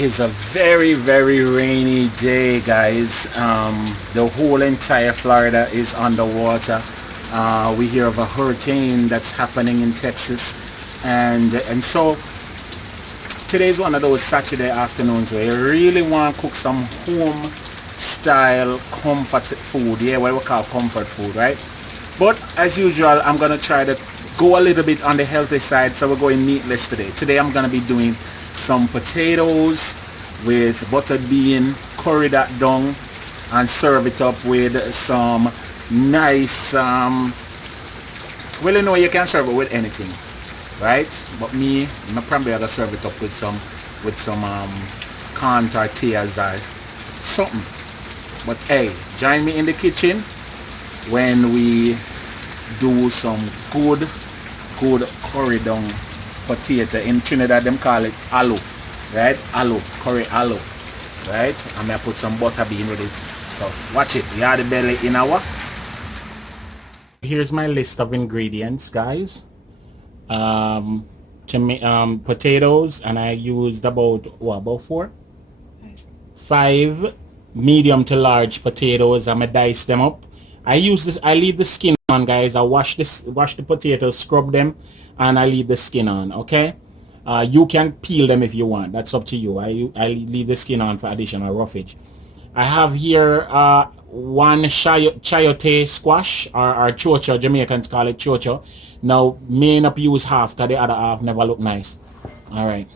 is a very, very rainy day, guys. The whole entire Florida is underwater. We hear of a hurricane that's happening in Texas, and so today's one of those Saturday afternoons where you really want to cook some home style comfort food. Yeah, what we call comfort food, right? But as usual, I'm gonna try to go a little bit on the healthy side, so we're going meatless today. Today I'm gonna be doing some potatoes with buttered bean, curry that down, and serve it up with some nice well, you know, you can serve it with anything, right? But I'm probably gonna serve it up with some corn tortillas or something. But hey, join me in the kitchen when we do some good curry down potato. In Trinidad them call it alo, right? Alo, curry alo, right? I'm gonna put some butter bean with it. So watch it. Yardie belly in our. Here's my list of ingredients, guys. Potatoes, and I used about five medium to large potatoes. I'm gonna dice them up. I leave the skin on, guys. I wash the potatoes, scrub them, and I leave the skin on. Okay. You can peel them if you want. That's up to you. I leave the skin on for additional roughage. I have here one chayote squash, or chocho. Jamaicans call it chocho. Now, may not use half because the other half never look nice. All right.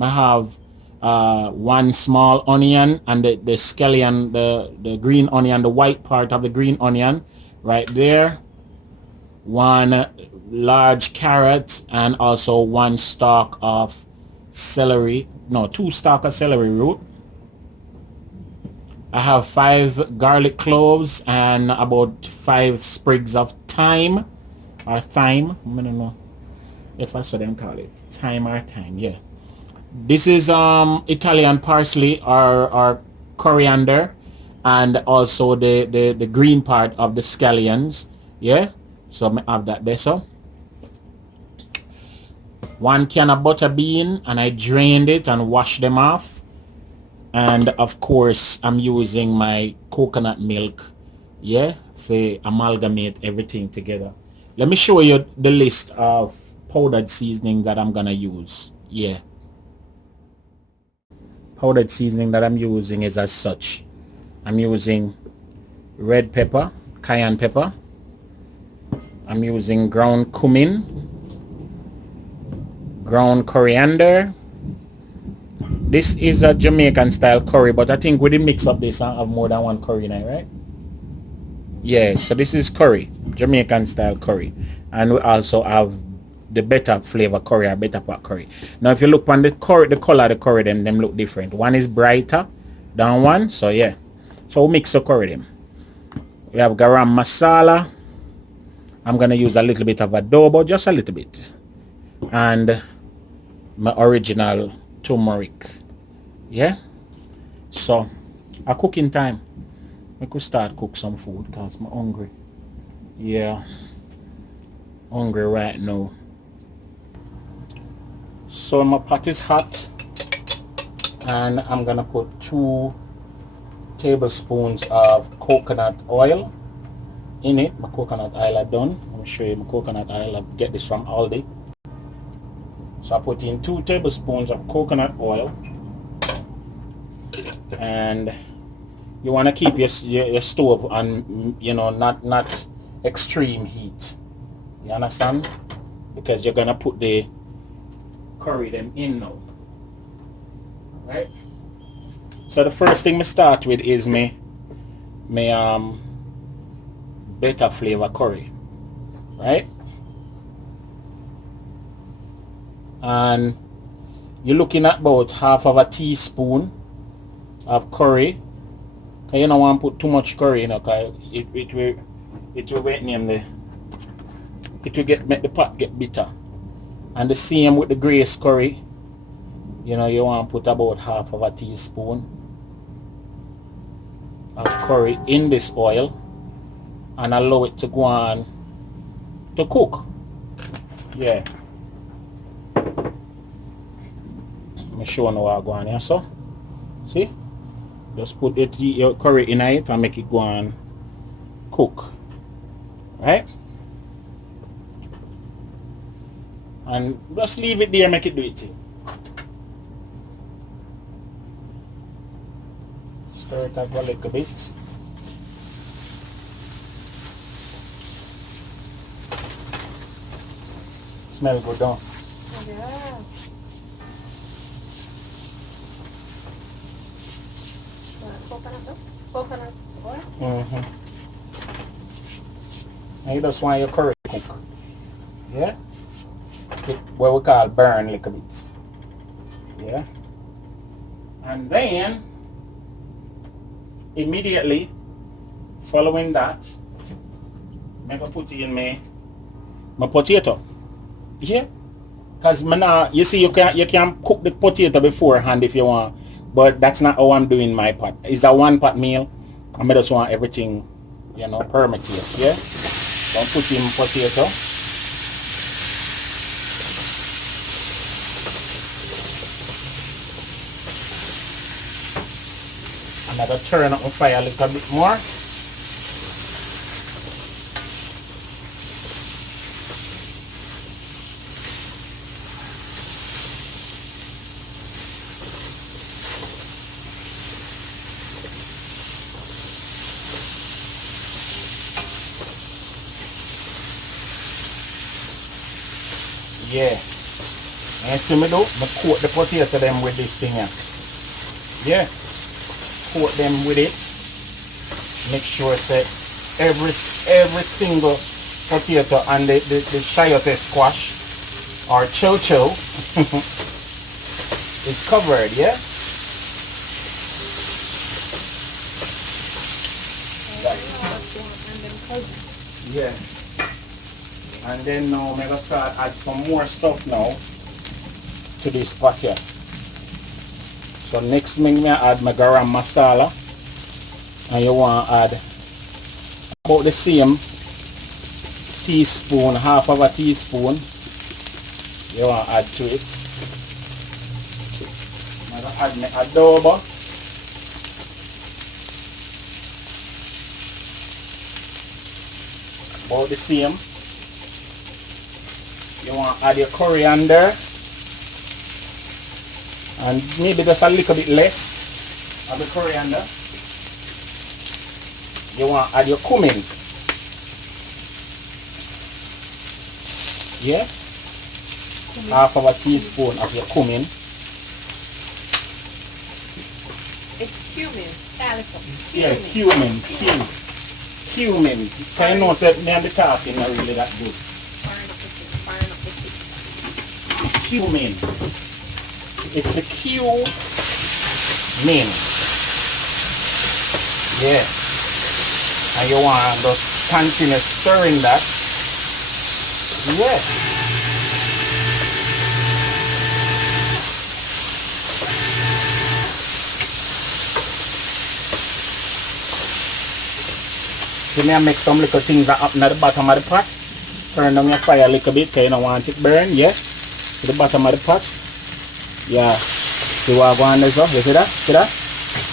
I have one small onion, and the scallion, the green onion, the white part of the green onion right there. One large carrot, and also one stalk of celery. No, two stalks of celery root. I have 5 garlic cloves and about 5 sprigs of thyme or thyme. I don't know if I saw them call it thyme or thyme. Yeah. This is Italian parsley or coriander, and also the green part of the scallions. Yeah. So I have that there. So 1 can of butter bean, and I drained it and washed them off. And of course I'm using my coconut milk, yeah, for amalgamate everything together. Let me show you the list of powdered seasoning that I'm gonna use. Yeah, powdered seasoning that I'm using is as such. I'm using red pepper, cayenne pepper. I'm using ground cumin, ground coriander. This is a Jamaican style curry, but I think with the mix of this I have more than one curry now, right? Yeah, so this is curry, Jamaican style curry. And we also have the better flavor curry or better pot curry. Now if you look on the curry, the color of the curry, them look different. One is brighter than one, so yeah. So we mix the curry them. We have garam masala. I'm gonna use a little bit of adobo, just a little bit. And my original turmeric. Yeah, so a cooking time. I could start cook some food because I'm hungry. Yeah, hungry right now. So my pot is hot, and I'm gonna put 2 tablespoons of coconut oil in it. My coconut oil are done. I'll show you my coconut oil. I get this from Aldi. So I put in 2 tablespoons of coconut oil, and you want to keep your stove on, you know, not extreme heat. You understand? Because you're gonna put the curry them in now, right? So the first thing we start with is me better flavor curry, right? And you're looking at about half of a teaspoon of curry. Cause you don't want to put too much curry, you know, cause it will make the pot get bitter. And the same with the grace curry. You know, you want to put about half of a teaspoon of curry in this oil and allow it to go on to cook. Yeah. I'm sure no what go on here, so. See? Just put your curry in it and make it go and cook. Right? And just leave it there, make it do it. Stir it up a little bit. Smell good, don't it? Yeah. Coconut oil? Mm-hmm. And you just want your curry cook. Yeah? It, what we call burn little bit. Yeah? And then, immediately, following that, I'm going to put in my potato. Yeah? Because you see, you can cook the potato beforehand if you want. But that's not how I'm doing my pot. It's a one pot meal. I just want everything, you know, permitted. Yeah? Don't put in potato. I'm going to turn up my fire a little bit more. Yeah. And see me do? I coat the potato them with this thing here. Yeah. Coat them with it. Make sure that every single potato and the chayote squash or chocho is covered, yeah? Yeah. And then now I'm gonna start add some more stuff now to this pot here. So next thing I add my garam masala, and you want to add about the same teaspoon, half of a teaspoon. You want to add to it. I'm gonna add my adobo. About the same. You want to add your coriander and maybe just a little bit less of the coriander. You want to add your cumin. Yeah? Cumin. Half of a teaspoon of your cumin. It's cumin. Yeah, cumin. Cumin. Can you know that me and the talking are really that good? Cumin. It's the cumin. Yeah. And you want to just continue stirring that. Yeah. So me I make some little things that happen at the bottom of the pot. Turn down your fire a little bit because you don't want it burn. Yeah. To the bottom of the pot. Yeah. See what I'm going to do? You see that? See that?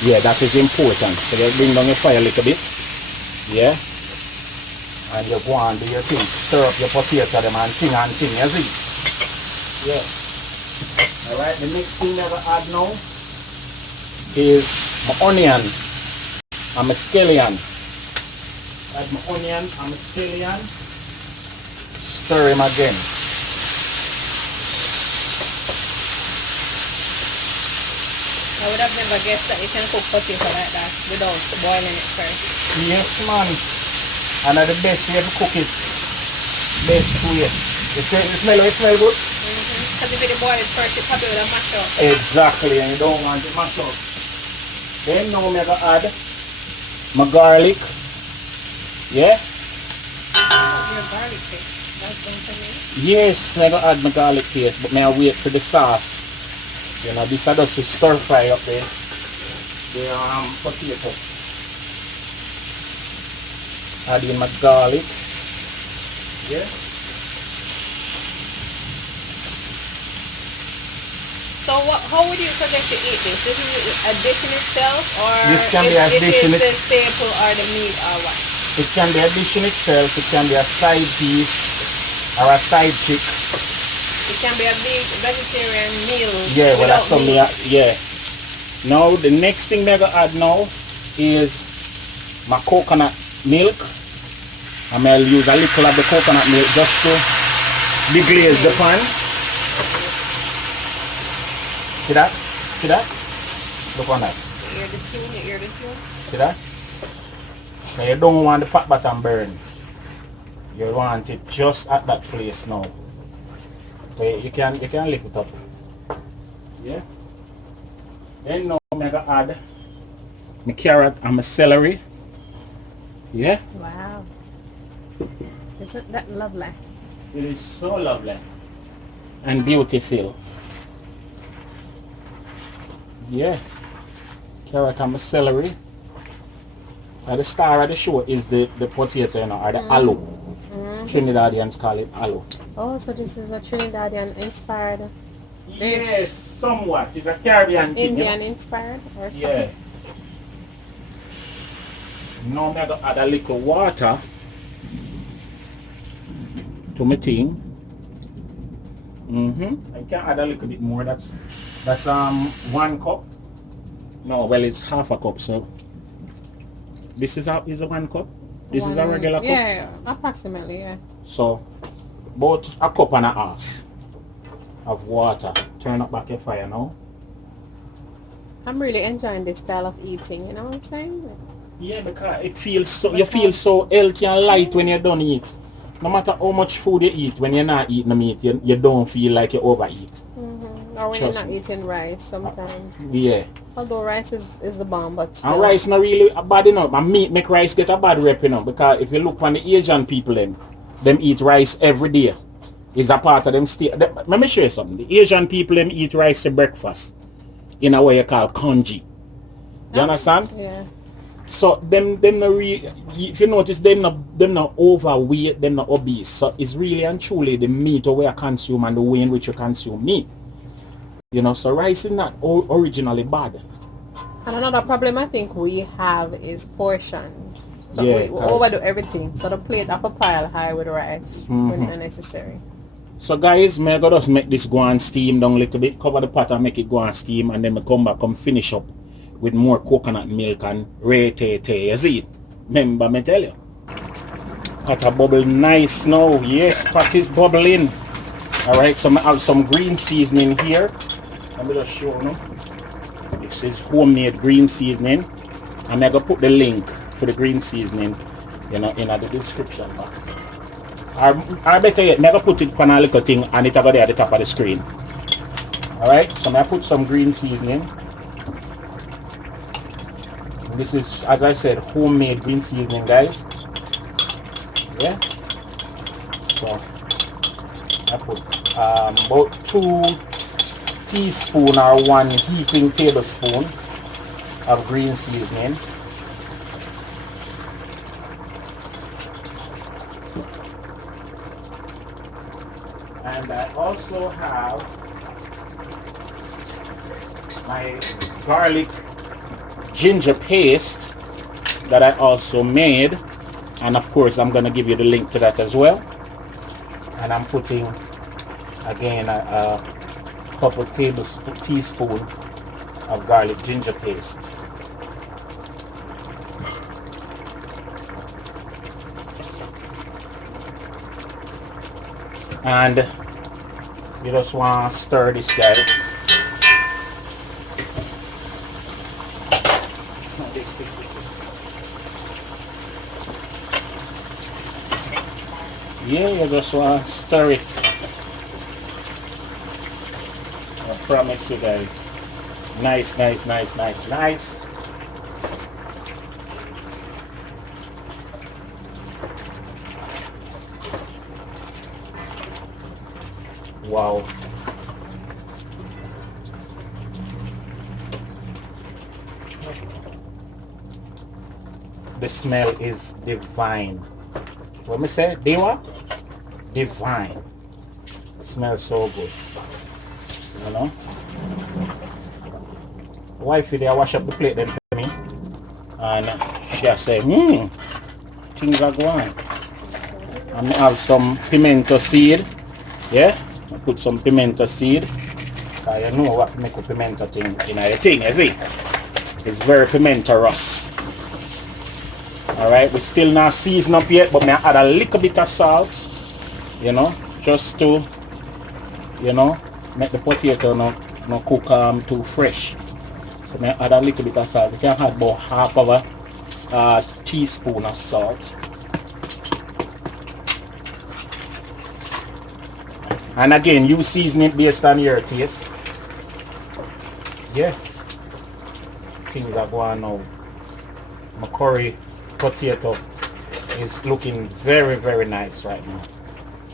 Yeah, that is important. So you bring down your fire a little bit. Yeah. And you go and do your thing. Stir up your potato them and thing, you see? Yeah. Alright, the next thing that I add now is my onion and my scallion. Add my onion and my scallion. Stir him again. I would have never guessed that you can cook potato like that without boiling it first. Yes, man. And the best way to cook it. Best way. You smell it smell good? Because if you boil it first, it probably would have mashed up. Exactly, and you don't want it mashed up. Then now I'm going to add my garlic. Yeah? Your garlic paste. That's going to be. Yes, I'm going to add my garlic paste, but may I wait for the sauce. You know, this is just to stir fry up the potato. Add in my garlic. Yeah. So So how would you suggest to eat this? This is a dish in itself, or This can be a dish in the staple or the meat or what? It can be a dish in itself. It can be a side piece or a side chick. It can be a big vegetarian meal. Yeah, well that's without something. Yeah. Now the next thing I'm gonna add now is my coconut milk. I'm gonna use a little of the coconut milk just to deglaze the pan. See that? See that? Look on that. You're the two. See that? Now you don't want the pot bottom burn. You want it just at that place now. So you can lift it up. Yeah. Then now I'm gonna add my carrot and my celery. Yeah. Wow. Isn't that lovely? It is so lovely and beautiful. Yeah. Carrot and my celery. Now the star of the show is the potato, you know, or the aloe. Trinidadians call it aloe. Oh, so this is a Trinidadian inspired dish? Yes, somewhat. It's a Caribbean thing. Indian inspired or something? Yeah. Now I'm gonna add a little water to my thing. I can add a little bit more. That's 1 cup. No, well it's half a cup. So this is a 1 cup. This is a regular cup. Yeah, approximately. Yeah. So about a cup and a half of water. Turn up back your fire now. I'm really enjoying this style of eating. You know what I'm saying? Yeah, because it feels so. You feel so healthy and light when you're done eat. No matter how much food you eat, when you're not eating the meat, you don't feel like you overeat. Or when Trust you're not me. eating rice sometimes. Yeah. Although rice is the bomb, but still. And rice not really a bad enough. And meat make rice get a bad rep, you know. Because if you look on the Asian people, them eat rice every day. It's a part of them stay. Let me show you something. The Asian people them eat rice for breakfast in a way you call congee. You understand? Yeah. So them no if you notice them not overweight, them not obese. So it's really and truly the meat where you consume and the way in which you consume meat. You know, so rice is not originally bad. And another problem I think we have is portion. So Yeah, we overdo everything. So the plate have a pile high with rice when unnecessary. So guys, may I go just make this go and steam down a little bit, cover the pot and make it go and steam, and then I come back and finish up with more coconut milk and roti. You see it? Remember me tell you. Pot a bubble nice now. Yes, pot is bubbling. Alright, so I add some green seasoning here. Let me just show you. This is homemade green seasoning. I'm going to put the link for the green seasoning, you know, in the description box. Or better yet, I'm going to put it on a little thing and it will be at the top of the screen. Alright, so I'm going to put some green seasoning. This is, as I said, homemade green seasoning, guys. Yeah. So I put about 2 teaspoons or 1 heaping tablespoon of green seasoning. And I also have my garlic ginger paste that I also made, and of course I'm gonna give you the link to that as well. And I'm putting again a couple teaspoons of garlic ginger paste. And you just want to stir this, guys. Yeah, you just want to stir it. I promise you guys. Nice, nice, nice, nice, nice. Wow. The smell is divine. What me say? Dewa? Divine. It smells so good. You know? Wifey there wash up the plate then for me. And she say, things are going. And I have some pimento seed. Yeah? I put some pimento seed. You know what to make a pimento thing in your thing, you see? It's very pimentorous. Alright, we still not season up yet, but I add a little bit of salt, you know, just to, you know, make the potato not cook too fresh. So I add a little bit of salt. You can add about half of a teaspoon of salt. And again, you season it based on your taste. Yeah. Things are going now. My curry potato is looking very, very nice right now.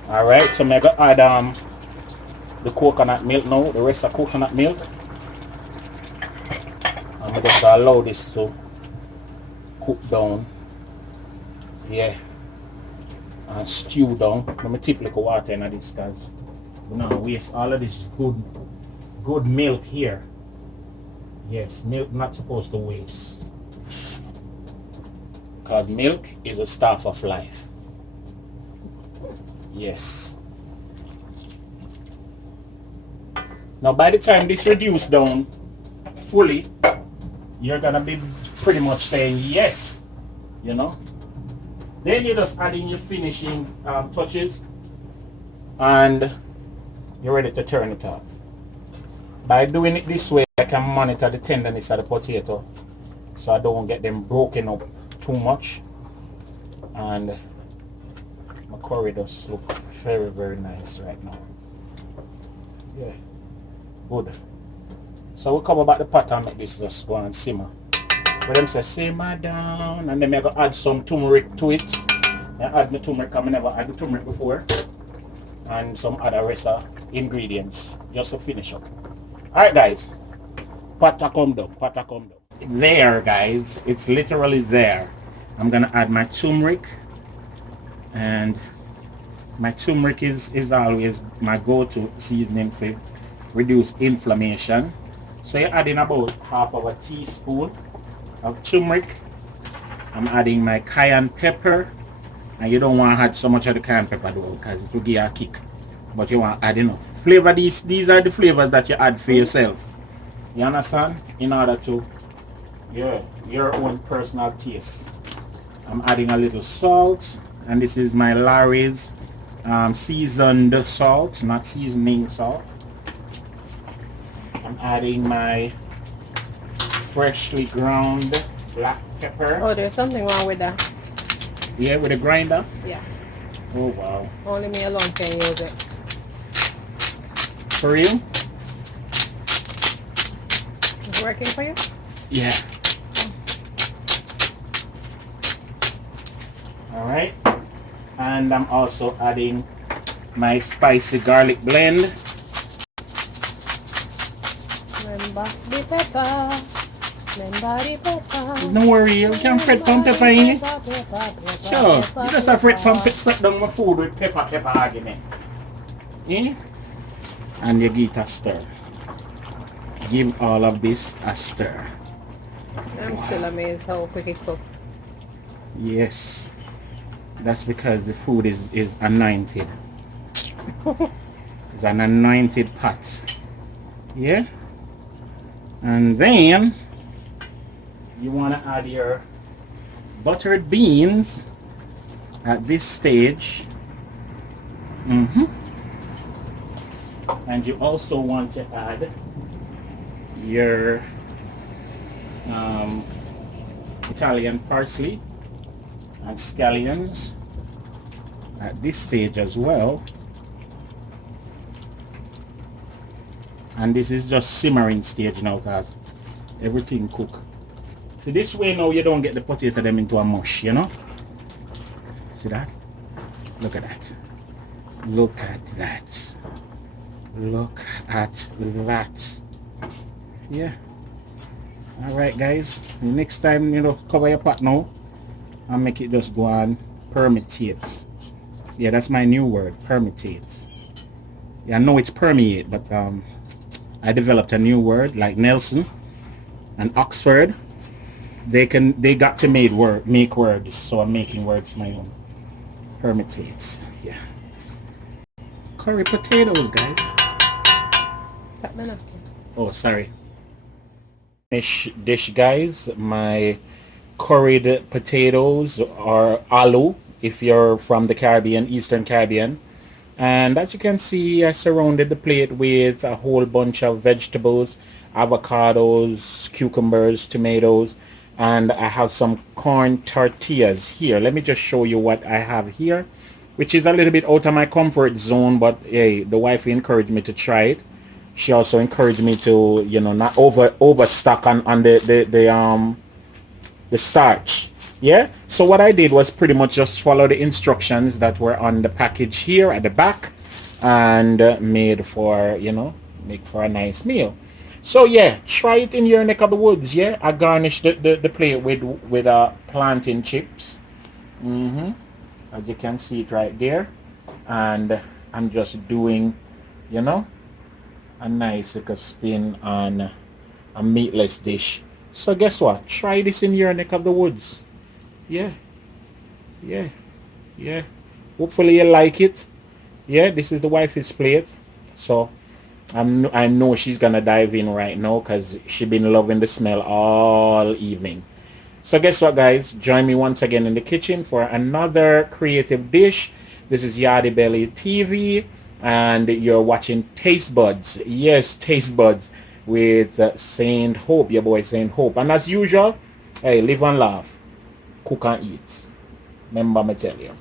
Alright, so I'm going to add the coconut milk now, the rest of coconut milk. I'm going to allow this to cook down. Yeah. And stew down. Let me tip like water in this because we don't waste all of this good milk here. Yes, milk not supposed to waste. Because milk is a staff of life. Yes. Now by the time this reduced down fully, you're gonna be pretty much saying yes, you know. Then you just add in your finishing touches and you're ready to turn it off. By doing it this way, I can monitor the tenderness of the potato so I don't get them broken up too much. And my curry does look very, very nice right now. Yeah, good. So we'll come back the pot and make this just go and simmer. But them say simmer down, and then I'm going to add some turmeric to it. I add my turmeric, I never had the turmeric before. And some other rest of ingredients just to finish up. Alright guys, pot a come down, pot a come down. There guys, it's literally there. I'm gonna add my turmeric, and my turmeric is always my go-to seasoning for reduce inflammation. So you're adding about half of a teaspoon of turmeric. I'm adding my cayenne pepper, and you don't want to add so much of the cayenne pepper though because it will give you a kick. But you want to add enough flavor. These are the flavors that you add for yourself. You understand? In order to your own personal taste. I'm adding a little salt, and this is my Larry's seasoned salt, not seasoning salt. I'm adding my freshly ground black pepper. Oh, there's something wrong with that. Yeah, with the grinder? Yeah. Oh wow. Only me alone can use it. For real? It's working for you? Yeah. Alright. And I'm also adding my spicy garlic blend. Remember the pepper. Remember the pepper. Don't worry, you can fret some pepper in it. Sure. You just have fret down my food with pepper argument. Yeah? And you give it a stir. Give all of this a stir. I'm still amazed how quick it cooks. Yes. That's because the food is anointed. It's an anointed pot. Yeah? And then you want to add your buttered beans at this stage. And you also want to add your Italian parsley and scallions at this stage as well. And this is just simmering stage now because everything cook. See, this way now you don't get the potato them into a mush, you know. See that? Look at that. Look at that. Look at that. Yeah. Alright guys, next time, you know, cover your pot now and make it just go on permeate. Yeah, that's my new word, permeate. Yeah, I know it's permeate, but I developed a new word like Nelson and Oxford. They got to make words, so I'm making words my own. Hermitates. Yeah. Curry potatoes, guys. Tap me now. Oh, sorry. Dish, guys. My curried potatoes or aloo, if you're from the Caribbean, Eastern Caribbean. And as you can see, I surrounded the plate with a whole bunch of vegetables, avocados, cucumbers, tomatoes, and I have some corn tortillas here. Let me just show you what I have here, which is a little bit out of my comfort zone, but hey, the wife encouraged me to try it. She also encouraged me to, not overstock on the starch. Yeah, so what I did was pretty much just follow the instructions that were on the package here at the back, and made for, make for a nice meal. So yeah, try it in your neck of the woods. Yeah, I garnished the plate with plantain chips. As you can see it right there, and I'm just doing, a nice little spin on a meatless dish. So guess what? Try this in your neck of the woods. Yeah, yeah, yeah. Hopefully you like it. Yeah, this is the wife's plate. So I know she's gonna dive in right now because she been loving the smell all evening. So guess what, guys? Join me once again in the kitchen for another creative dish. This is Yardie Belly TV, and you're watching Taste Buds. Yes, Taste Buds with Saint Hope, your boy Saint Hope. And as usual, hey, live and laugh, cook and eat. Remember me tell you.